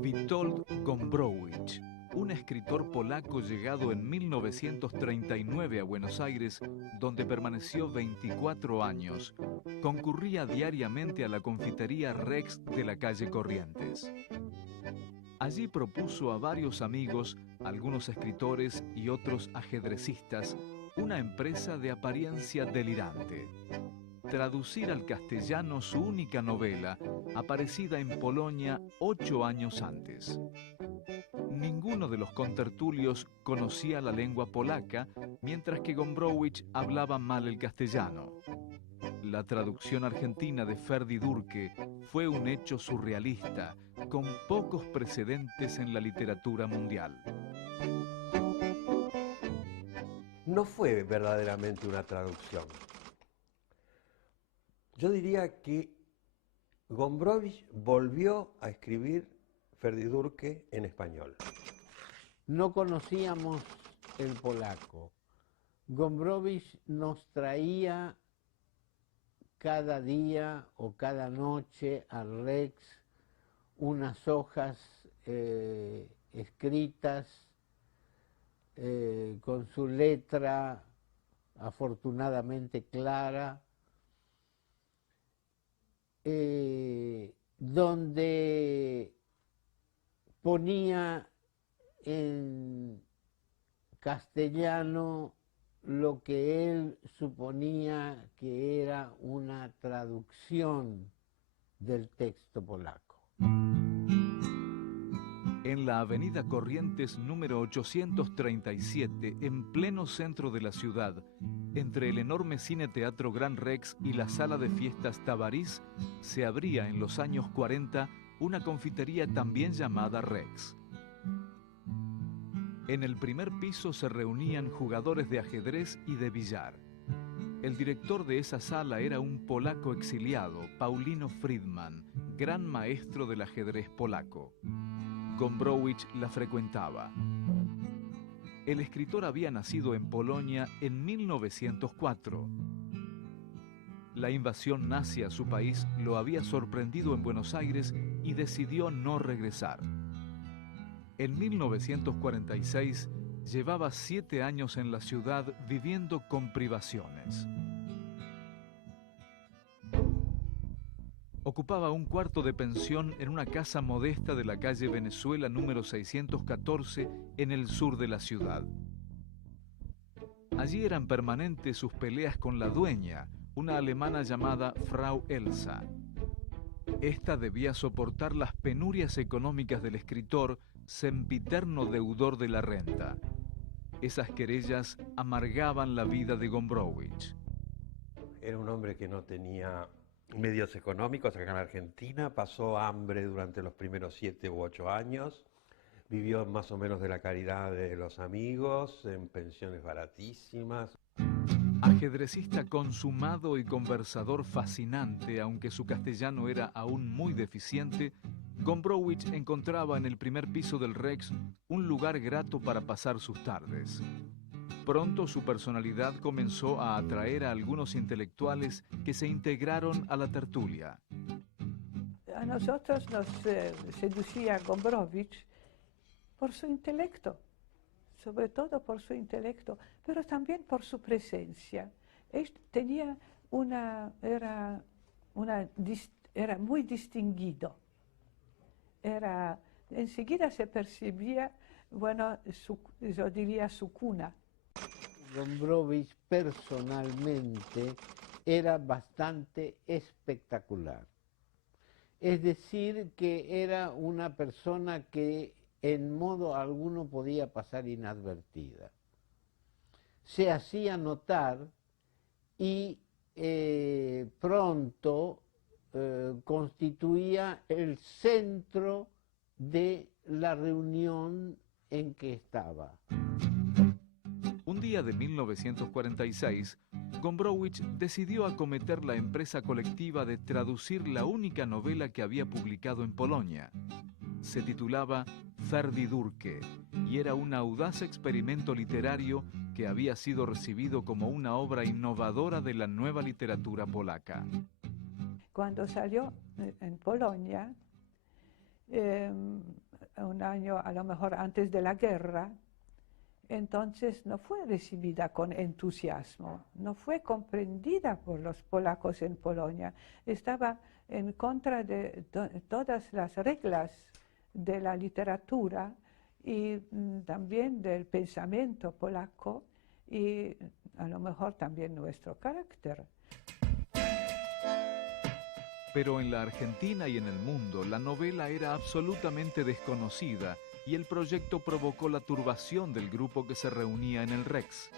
Witold Gombrowicz, un escritor polaco llegado en 1939 a Buenos Aires, donde permaneció 24 años, concurría diariamente a la confitería Rex de la calle Corrientes. Allí propuso a varios amigos, algunos escritores y otros ajedrecistas, una empresa de apariencia delirante: traducir al castellano su única novela, aparecida en Polonia 8 años antes. Ninguno de los contertulios conocía la lengua polaca, mientras que Gombrowicz hablaba mal el castellano. La traducción argentina de Ferdi Durque fue un hecho surrealista, con pocos precedentes en la literatura mundial. No fue verdaderamente una traducción. Yo diría que Gombrowicz volvió a escribir Ferdi Durque en español. No conocíamos el polaco. Gombrowicz nos traía cada día o cada noche al Rex unas hojas escritas con su letra afortunadamente clara, donde ponía en castellano lo que él suponía que era una traducción del texto polaco. En la avenida Corrientes número 837, en pleno centro de la ciudad, entre el enorme cine-teatro Gran Rex y la sala de fiestas Tabarís, se abría en los años 40 una confitería también llamada Rex. En el primer piso se reunían jugadores de ajedrez y de billar. El director de esa sala era un polaco exiliado, Paulino Friedman, gran maestro del ajedrez polaco. Gombrowicz la frecuentaba. El escritor había nacido en Polonia en 1904. La invasión nazi a su país lo había sorprendido en Buenos Aires y decidió no regresar. En 1946 llevaba 7 años en la ciudad viviendo con privaciones. Ocupaba un cuarto de pensión en una casa modesta de la calle Venezuela número 614 en el sur de la ciudad. Allí eran permanentes sus peleas con la dueña, una alemana llamada Frau Elsa. Esta debía soportar las penurias económicas del escritor, sempiterno deudor de la renta. Esas querellas amargaban la vida de Gombrowicz. Era un hombre que no tenía medios económicos acá en Argentina, pasó hambre durante los primeros 7 u 8 años, vivió más o menos de la caridad de los amigos, en pensiones baratísimas. Ajedrecista consumado y conversador fascinante, aunque su castellano era aún muy deficiente, Gombrowicz encontraba en el primer piso del Rex un lugar grato para pasar sus tardes. Pronto su personalidad comenzó a atraer a algunos intelectuales que se integraron a la tertulia. A nosotros nos seducía Gombrowicz por su intelecto, sobre todo por su intelecto, pero también por su presencia. Él tenía era muy distinguido. Enseguida se percibía, bueno, yo diría su cuna. Gombrowicz personalmente era bastante espectacular. Es decir, que era una persona que en modo alguno podía pasar inadvertida. Se hacía notar y pronto constituía el centro de la reunión en que estaba. Un día de 1946, Gombrowicz decidió acometer la empresa colectiva de traducir la única novela que había publicado en Polonia. Se titulaba Ferdydurke y era un audaz experimento literario que había sido recibido como una obra innovadora de la nueva literatura polaca. Cuando salió en Polonia, un año a lo mejor antes de la guerra, entonces no fue recibida con entusiasmo, no fue comprendida por los polacos en Polonia. Estaba en contra de todas las reglas de la literatura y también del pensamiento polaco y a lo mejor también nuestro carácter. Pero en la Argentina y en el mundo la novela era absolutamente desconocida y el proyecto provocó la turbación del grupo que se reunía en el Rex.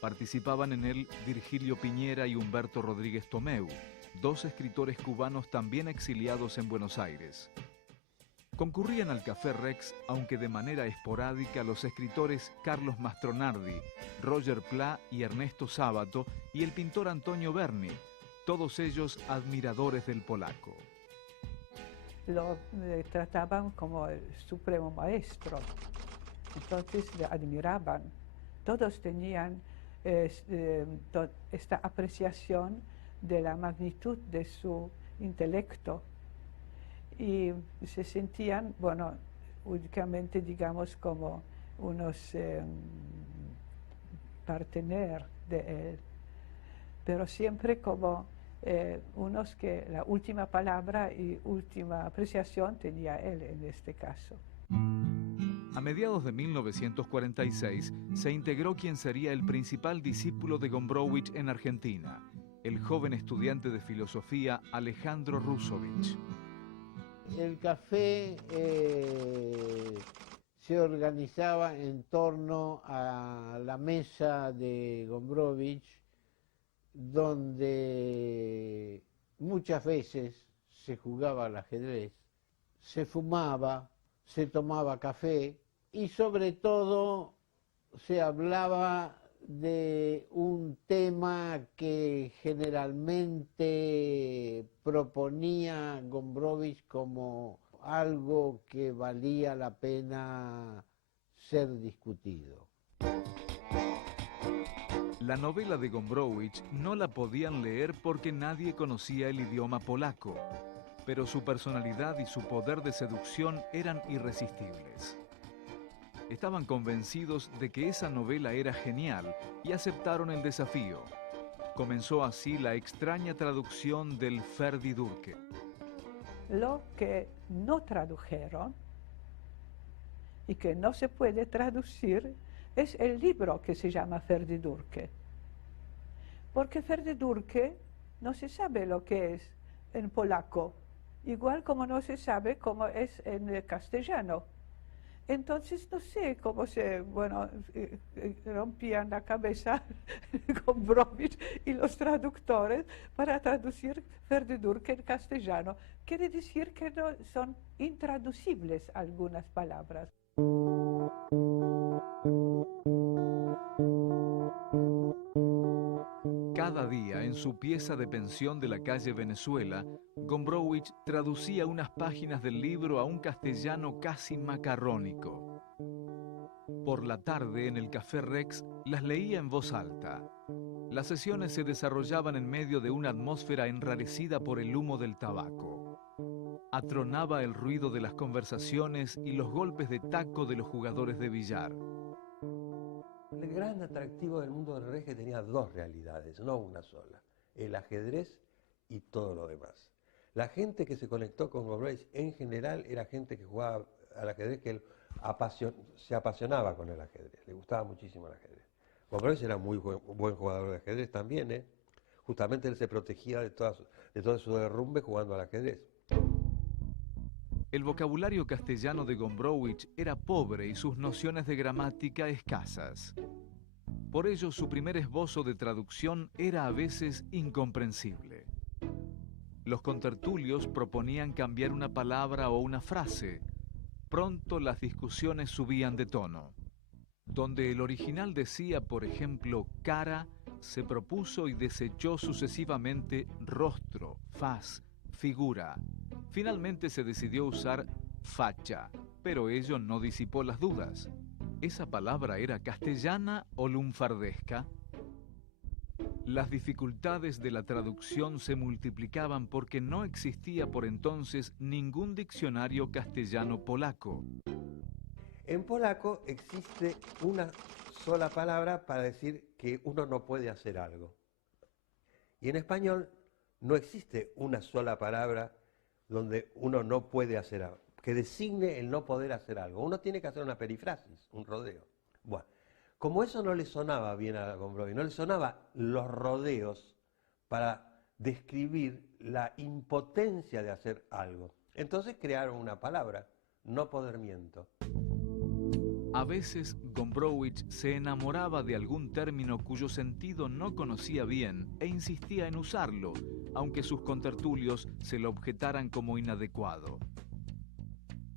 Participaban en él Virgilio Piñera y Humberto Rodríguez Tomeu, dos escritores cubanos también exiliados en Buenos Aires. Concurrían al Café Rex, aunque de manera esporádica, los escritores Carlos Mastronardi, Roger Pla y Ernesto Sábato y el pintor Antonio Berni, todos ellos admiradores del polaco. Lo trataban como el supremo maestro, entonces le admiraban. Todos tenían esta apreciación de la magnitud de su intelecto y se sentían, bueno, únicamente digamos como unos partener de él, pero siempre como unos que la última palabra y última apreciación tenía él en este caso. A mediados de 1946 se integró quien sería el principal discípulo de Gombrowicz en Argentina, el joven estudiante de filosofía Alejandro Rusovich. El café se organizaba en torno a la mesa de Gombrowicz, donde muchas veces se jugaba al ajedrez, se fumaba, se tomaba café y sobre todo se hablaba de un tema que generalmente proponía Gombrowicz como algo que valía la pena ser discutido. La novela de Gombrowicz no la podían leer porque nadie conocía el idioma polaco, pero su personalidad y su poder de seducción eran irresistibles. Estaban convencidos de que esa novela era genial y aceptaron el desafío. Comenzó así la extraña traducción del Ferdydurke. Lo que no tradujeron y que no se puede traducir es el libro que se llama Ferdydurke. Porque Ferdydurke no se sabe lo que es en polaco, igual como no se sabe cómo es en el castellano. Entonces no sé cómo se, bueno, rompían la cabeza Gombrowicz y los traductores para traducir Ferdydurke en castellano. Quiere decir que no son intraducibles algunas palabras. Cada día, en su pieza de pensión de la calle Venezuela, Gombrowicz traducía unas páginas del libro a un castellano casi macarrónico. Por la tarde, en el Café Rex, las leía en voz alta. Las sesiones se desarrollaban en medio de una atmósfera enrarecida por el humo del tabaco. Atronaba el ruido de las conversaciones y los golpes de taco de los jugadores de billar. El gran atractivo del mundo del ajedrez es que tenía dos realidades, no una sola. El ajedrez y todo lo demás. La gente que se conectó con Gombrowicz en general era gente que jugaba al ajedrez, que él se apasionaba con el ajedrez, le gustaba muchísimo el ajedrez. Gombrowicz era muy buen jugador de ajedrez también, ¿eh? Justamente él se protegía de todo su derrumbe jugando al ajedrez. El vocabulario castellano de Gombrowicz era pobre y sus nociones de gramática escasas. Por ello, su primer esbozo de traducción era a veces incomprensible. Los contertulios proponían cambiar una palabra o una frase. Pronto las discusiones subían de tono. Donde el original decía, por ejemplo, cara, se propuso y desechó sucesivamente rostro, faz, figura. Finalmente se decidió usar facha, pero ello no disipó las dudas. ¿Esa palabra era castellana o lunfardesca? Las dificultades de la traducción se multiplicaban porque no existía por entonces ningún diccionario castellano-polaco. En polaco existe una sola palabra para decir que uno no puede hacer algo. Y en español no existe una sola palabra donde uno no puede hacer algo, que designe el no poder hacer algo. Uno tiene que hacer una perifrasis, un rodeo. Bueno, como eso no le sonaba bien a Gombrowicz, no le sonaban los rodeos para describir la impotencia de hacer algo. Entonces crearon una palabra, no podermiento. A veces Gombrowicz se enamoraba de algún término cuyo sentido no conocía bien e insistía en usarlo, aunque sus contertulios se lo objetaran como inadecuado.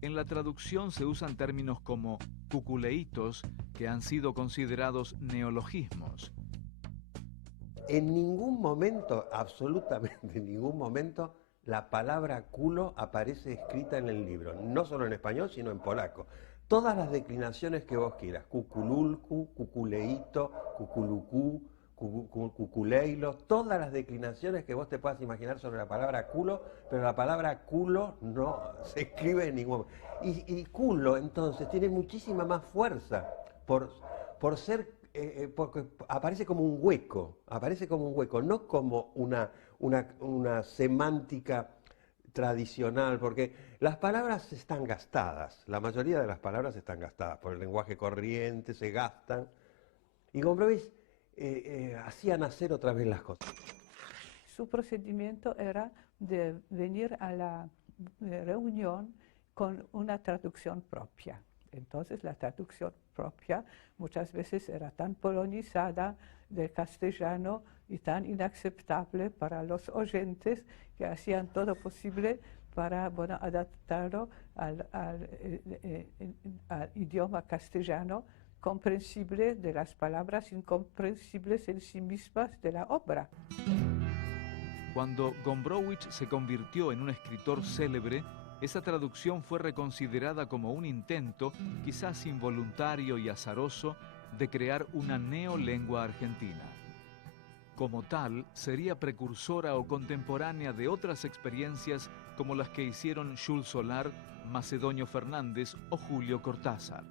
En la traducción se usan términos como cuculeitos, que han sido considerados neologismos. En ningún momento, absolutamente en ningún momento, la palabra culo aparece escrita en el libro, no solo en español, sino en polaco. Todas las declinaciones que vos quieras, cucululcu, cuculeito, cuculucú, cuculeilo, todas las declinaciones que vos te puedas imaginar sobre la palabra culo, pero la palabra culo no se escribe en ningún momento. Y culo entonces tiene muchísima más fuerza por ser, porque aparece como un hueco, no como una semántica tradicional, porque las palabras están gastadas, la mayoría de las palabras están gastadas, por el lenguaje corriente se gastan, y Gombrowicz hacía nacer otra vez las cosas. Su procedimiento era de venir a la reunión con una traducción propia. Entonces la traducción propia muchas veces era tan polonizada del castellano y tan inaceptable para los oyentes que hacían todo posible para adaptarlo al idioma castellano, comprensible de las palabras, incomprensibles en sí mismas de la obra. Cuando Gombrowicz se convirtió en un escritor célebre, esa traducción fue reconsiderada como un intento, quizás involuntario y azaroso, de crear una neolengua argentina. Como tal, sería precursora o contemporánea de otras experiencias como las que hicieron Jules Solar, Macedonio Fernández o Julio Cortázar.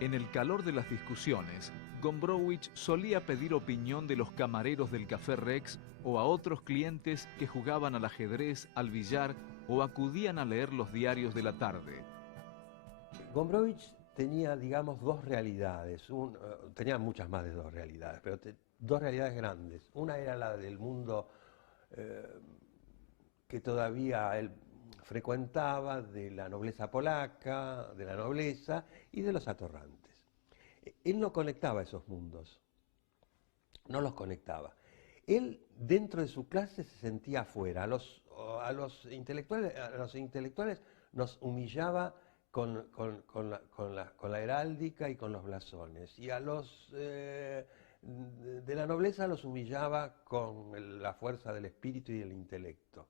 En el calor de las discusiones, Gombrowicz solía pedir opinión de los camareros del Café Rex o a otros clientes que jugaban al ajedrez, al billar o acudían a leer los diarios de la tarde. Gombrowicz tenía, digamos, dos realidades, tenía muchas más de dos realidades, pero dos realidades grandes. Una era la del mundo que todavía él frecuentaba, de la nobleza polaca, de la nobleza y de los atorrantes. Él no conectaba esos mundos, no los conectaba. Él, dentro de su clase, se sentía afuera. A los intelectuales nos humillaba con la heráldica y con los blasones. Y a los de la nobleza los humillaba con la fuerza del espíritu y del intelecto.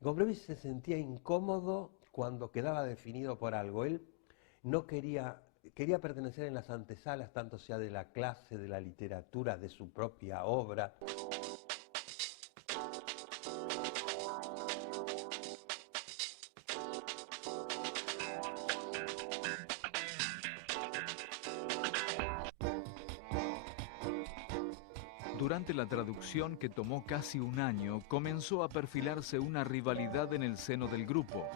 Gombrowicz se sentía incómodo cuando quedaba definido por algo. Él no quería pertenecer en las antesalas, tanto sea de la clase, de la literatura, de su propia obra. Durante la traducción, que tomó casi un año, comenzó a perfilarse una rivalidad en el seno del grupo.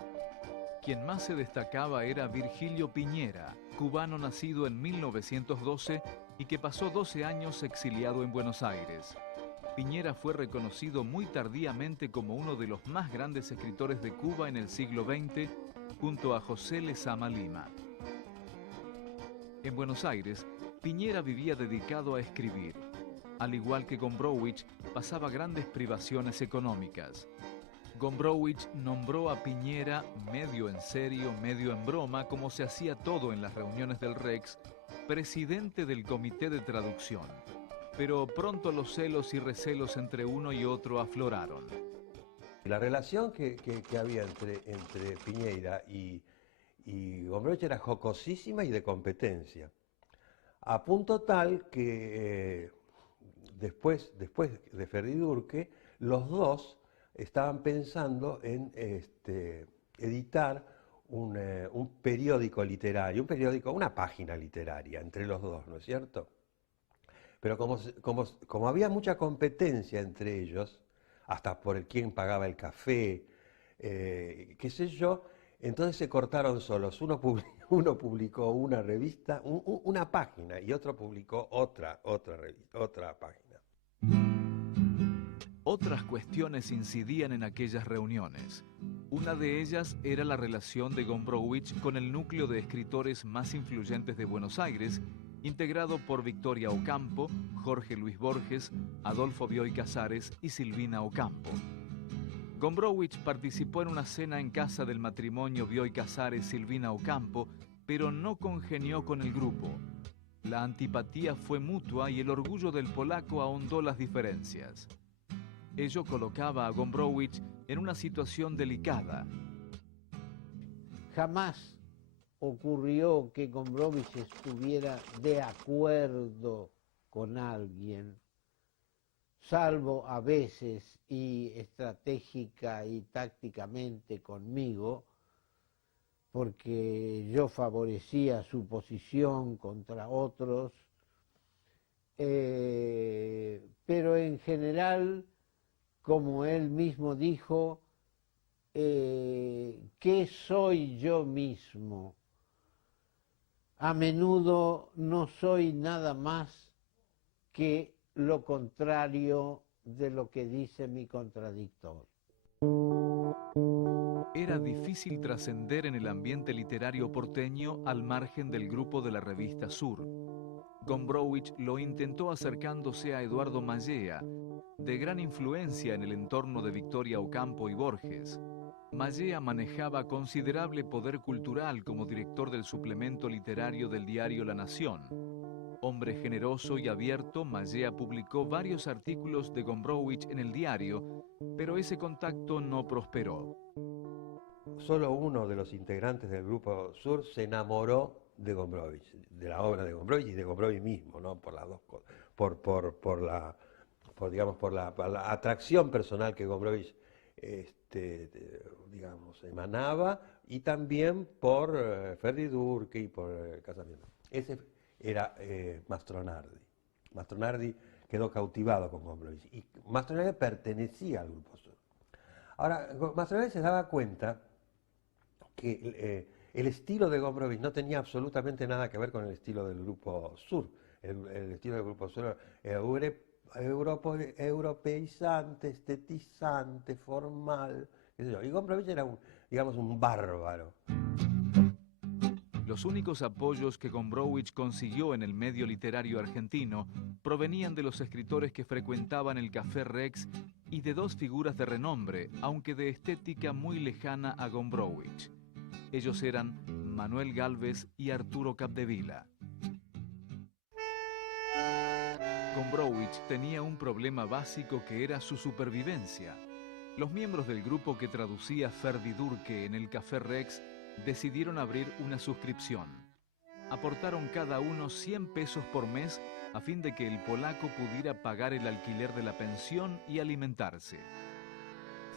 Quien más se destacaba era Virgilio Piñera, cubano nacido en 1912 y que pasó 12 años exiliado en Buenos Aires. Piñera fue reconocido muy tardíamente como uno de los más grandes escritores de Cuba en el siglo XX, junto a José Lezama Lima. En Buenos Aires, Piñera vivía dedicado a escribir. Al igual que Gombrowicz, pasaba grandes privaciones económicas. Gombrowicz nombró a Piñera, medio en serio, medio en broma, como se hacía todo en las reuniones del Rex, presidente del comité de traducción. Pero pronto los celos y recelos entre uno y otro afloraron. La relación que había entre Piñera y Gombrowicz era jocosísima y de competencia. A punto tal que después de Ferdidurque, los dos estaban pensando en editar un periódico literario, una página literaria entre los dos, ¿no es cierto? Pero como había mucha competencia entre ellos, hasta por quién pagaba el café, qué sé yo, entonces se cortaron solos. Uno publicó una revista, una página, y otro publicó otra página. Otras cuestiones incidían en aquellas reuniones. Una de ellas era la relación de Gombrowicz con el núcleo de escritores más influyentes de Buenos Aires, integrado por Victoria Ocampo, Jorge Luis Borges, Adolfo Bioy Casares y Silvina Ocampo. Gombrowicz participó en una cena en casa del matrimonio Bioy Casares-Silvina Ocampo, pero no congenió con el grupo. La antipatía fue mutua y el orgullo del polaco ahondó las diferencias. Ello colocaba a Gombrowicz en una situación delicada. Jamás ocurrió que Gombrowicz estuviera de acuerdo con alguien, salvo a veces y estratégica y tácticamente conmigo, porque yo favorecía su posición contra otros, pero en general, como él mismo dijo, ¿qué soy yo mismo? A menudo no soy nada más que lo contrario de lo que dice mi contradictor. Era difícil trascender en el ambiente literario porteño al margen del grupo de la revista Sur. Gombrowicz lo intentó acercándose a Eduardo Mallea, de gran influencia en el entorno de Victoria Ocampo y Borges. Mallea manejaba considerable poder cultural como director del suplemento literario del diario La Nación. Hombre generoso y abierto, Mallea publicó varios artículos de Gombrowicz en el diario, pero ese contacto no prosperó. Solo uno de los integrantes del grupo Sur se enamoró de Gombrowicz, de la obra de Gombrowicz y de Gombrowicz mismo, ¿no? Por las dos cosas, por la atracción personal que Gombrowicz emanaba, y también por Ferdidurque y por el casamiento. Ese era Mastronardi. Mastronardi quedó cautivado con Gombrowicz y Mastronardi pertenecía al grupo Sur. Ahora, Mastronardi se daba cuenta que el estilo de Gombrowicz no tenía absolutamente nada que ver con el estilo del grupo Sur. El estilo del grupo Sur era europeizante, estetizante, formal, qué sé yo. Y Gombrowicz era un bárbaro. Los únicos apoyos que Gombrowicz consiguió en el medio literario argentino provenían de los escritores que frecuentaban el Café Rex y de dos figuras de renombre, aunque de estética muy lejana a Gombrowicz. Ellos eran Manuel Gálvez y Arturo Capdevila. Gombrowicz tenía un problema básico que era su supervivencia. Los miembros del grupo que traducía Ferdidurque en el Café Rex decidieron abrir una suscripción. Aportaron cada uno 100 pesos por mes a fin de que el polaco pudiera pagar el alquiler de la pensión y alimentarse.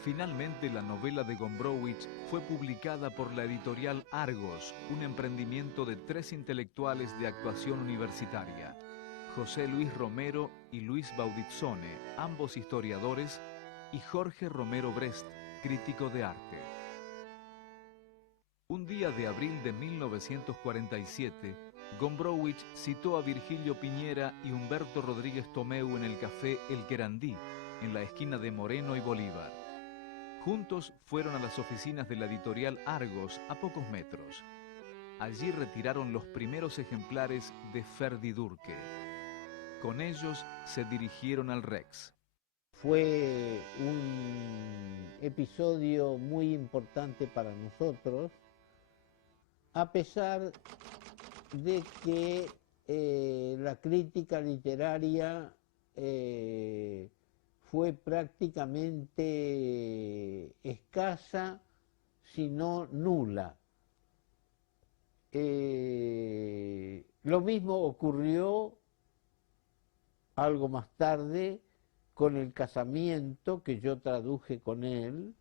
Finalmente, la novela de Gombrowicz fue publicada por la editorial Argos, un emprendimiento de 3 intelectuales de actuación universitaria: José Luis Romero y Luis Baudizzone, ambos historiadores, y Jorge Romero Brest, crítico de arte. Un día de abril de 1947, Gombrowicz citó a Virgilio Piñera y Humberto Rodríguez Tomeu en el café El Querandí, en la esquina de Moreno y Bolívar. Juntos fueron a las oficinas de la editorial Argos, a pocos metros. Allí retiraron los primeros ejemplares de Ferdi Durque. Con ellos se dirigieron al Rex. Fue un episodio muy importante para nosotros, a pesar de que la crítica literaria fue prácticamente escasa, si no nula. Lo mismo ocurrió algo más tarde con El casamiento, que yo traduje con él,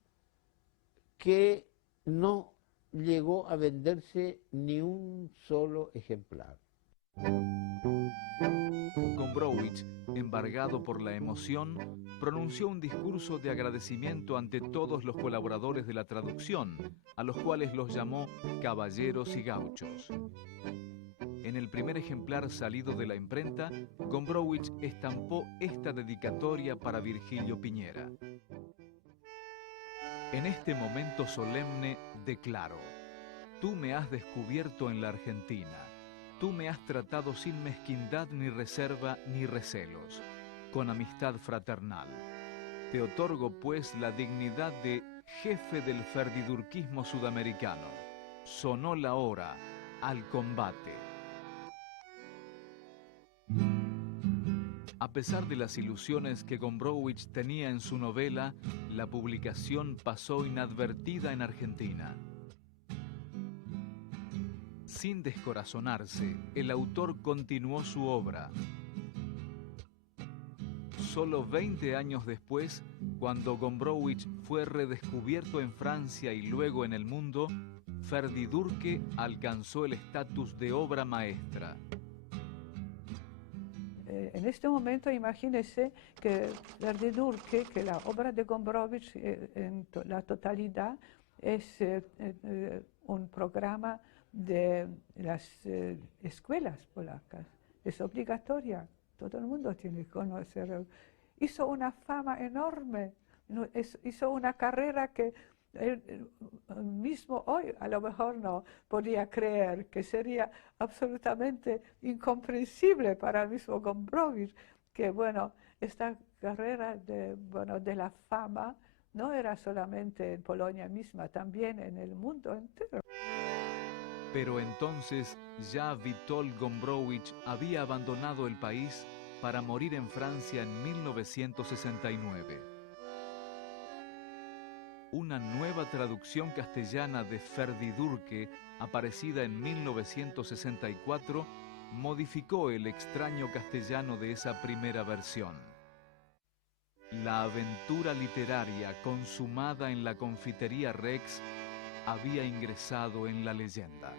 que no llegó a venderse ni un solo ejemplar. Gombrowicz, embargado por la emoción, pronunció un discurso de agradecimiento ante todos los colaboradores de la traducción, a los cuales los llamó caballeros y gauchos. En el primer ejemplar salido de la imprenta, Gombrowicz estampó esta dedicatoria para Virgilio Piñera. En este momento solemne declaro: tú me has descubierto en la Argentina. Tú me has tratado sin mezquindad ni reserva ni recelos, con amistad fraternal. Te otorgo pues la dignidad de jefe del ferdidurquismo sudamericano. Sonó la hora, al combate. A pesar de las ilusiones que Gombrowicz tenía en su novela, la publicación pasó inadvertida en Argentina. Sin descorazonarse, el autor continuó su obra. Solo 20 años después, cuando Gombrowicz fue redescubierto en Francia y luego en el mundo, Ferdi Durque alcanzó el estatus de obra maestra. En este momento imagínese que Ferdi Durque, que la obra de Gombrowicz en la totalidad es un programa de las escuelas polacas. Es obligatoria, todo el mundo tiene que conocer. Hizo una fama enorme, hizo una carrera que él mismo hoy a lo mejor no podía creer, que sería absolutamente incomprensible para el mismo Gombrowicz, que bueno, esta carrera de la fama no era solamente en Polonia misma, también en el mundo entero. Pero entonces ya Witold Gombrowicz había abandonado el país para morir en Francia en 1969. Una nueva traducción castellana de Ferdi Durque, aparecida en 1964, modificó el extraño castellano de esa primera versión. La aventura literaria consumada en la confitería Rex había ingresado en la leyenda.